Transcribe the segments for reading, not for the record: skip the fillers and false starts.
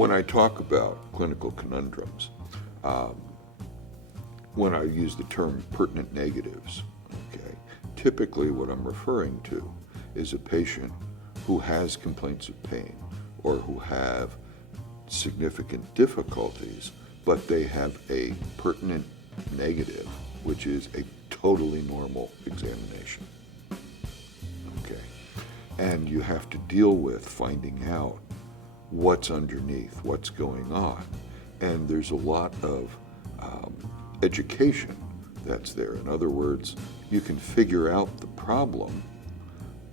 When I talk about clinical conundrums, when I use the term pertinent negatives, okay, typically what I'm referring to is a patient who has complaints of pain or who have significant difficulties, but they have a pertinent negative, which is a totally normal examination. Okay, and you have to deal with finding out what's underneath, what's going on, and there's a lot of education that's there. In other words, you can figure out the problem,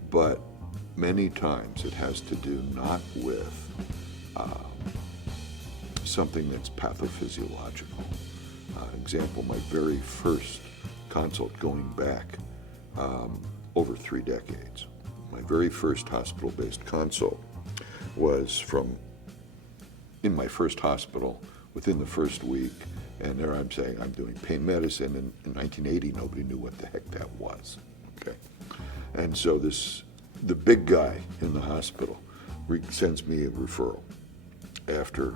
but many times it has to do not with something that's pathophysiological. Example, my very first consult going back over 3 decades. My very first hospital-based consult was in my first hospital within the first week, and there I'm saying I'm doing pain medicine, and in 1980 nobody knew what the heck that was, okay? And so the big guy in the hospital sends me a referral after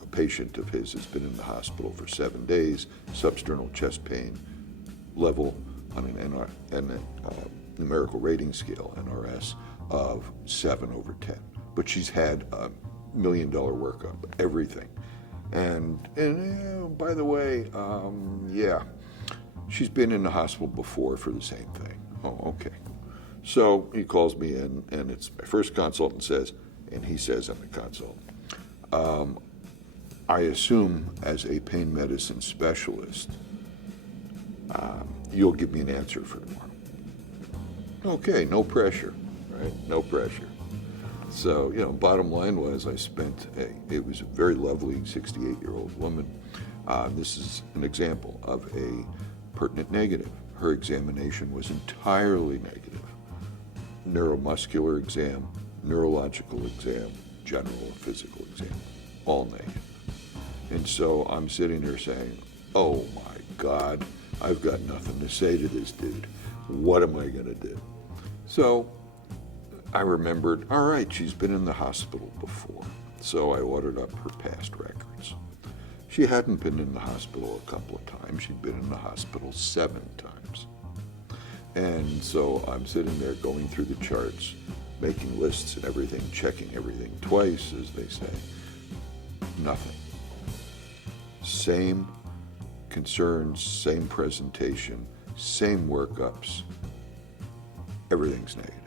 a patient of his has been in the hospital for 7 days, substernal chest pain level on an numerical rating scale, NRS, of 7/10. But she's had a $1 million workup, everything. And by the way, yeah, she's been in the hospital before for the same thing. Oh, okay. So he calls me in, and it's my first consultant says, and he says I'm a consultant, I assume as a pain medicine specialist, you'll give me an answer for tomorrow. Okay, no pressure, right? No pressure. So, bottom line was it was a very lovely 68-year-old woman. This is an example of a pertinent negative. Her examination was entirely negative. Neuromuscular exam, neurological exam, general physical exam, all negative. And so I'm sitting there saying, oh my God, I've got nothing to say to this dude. What am I gonna do? So I remembered, all right, she's been in the hospital before. So I ordered up her past records. She hadn't been in the hospital a couple of times. She'd been in the hospital 7 times. And so I'm sitting there going through the charts, making lists and everything, checking everything twice, as they say. Nothing. Same concerns, same presentation, same workups. Everything's negative.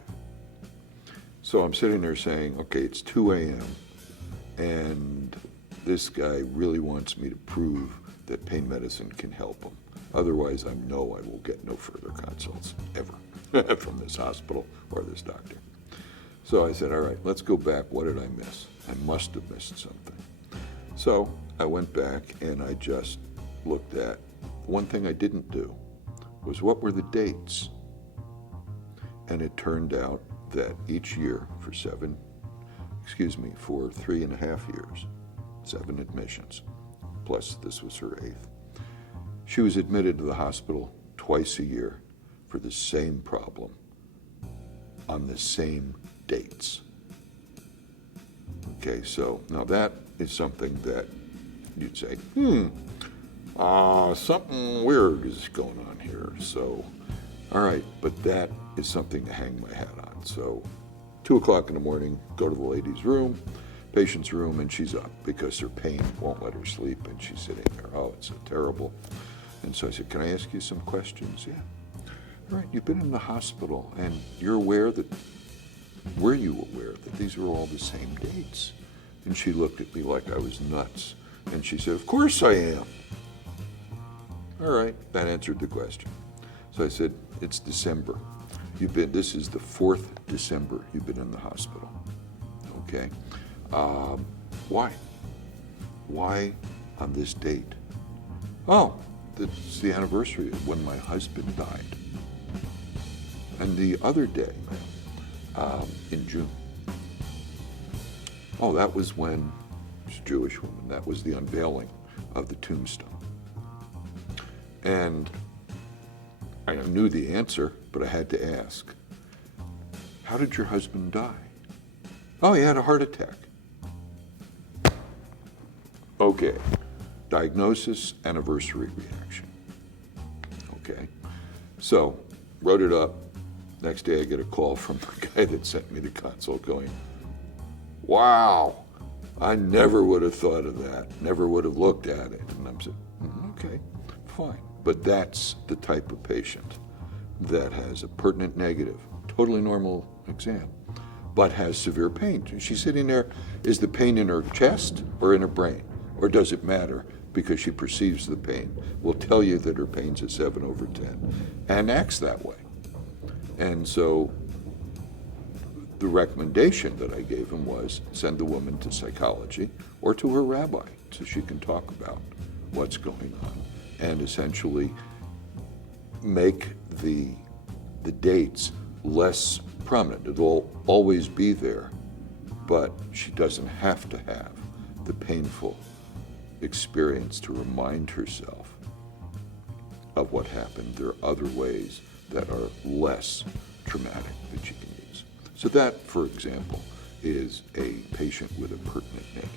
So I'm sitting there saying, okay, it's 2 a.m. and this guy really wants me to prove that pain medicine can help him. Otherwise, I know I will get no further consults ever from this hospital or this doctor. So I said, all right, let's go back. What did I miss? I must have missed something. So I went back and I just looked at, one thing I didn't do was what were the dates? And it turned out that each year for 3.5 years, 7 admissions, plus this was her 8th, she was admitted to the hospital twice a year for the same problem on the same dates. Okay, so now that is something that you'd say, something weird is going on here. So, all right, but that is something to hang my hat on. So 2 o'clock in the morning, go to the ladies' room, patient's room, and she's up because her pain won't let her sleep, and she's sitting there. Oh, it's so terrible. And so I said, can I ask you some questions? Yeah. All right, you've been in the hospital, and you're aware that, were you aware that these are all the same dates? And she looked at me like I was nuts. And she said, of course I am. All right, that answered the question. So I said, it's December. This is the 4th December you've been in the hospital. Okay. Why? Why on this date? Oh, it's the anniversary of when my husband died. And the other day, in June. Oh, that was when, she's a Jewish woman, that was the unveiling of the tombstone. And I knew the answer, but I had to ask, how did your husband die? Oh, he had a heart attack. Okay, diagnosis, anniversary reaction. Okay, so wrote it up. Next day I get a call from the guy that sent me the consult going, wow, I never would have thought of that, never would have looked at it. And I'm saying, okay, fine. But that's the type of patient that has a pertinent negative, totally normal exam, but has severe pain. She's sitting there, is the pain in her chest or in her brain? Or does it matter because she perceives the pain? We'll tell you that her pain's a 7/10 and acts that way. And so the recommendation that I gave him was send the woman to psychology or to her rabbi so she can talk about what's going on and essentially make the dates less prominent. It'll always be there, but she doesn't have to have the painful experience to remind herself of what happened. There are other ways that are less traumatic that she can use. So that, for example, is a patient with a pertinent negative.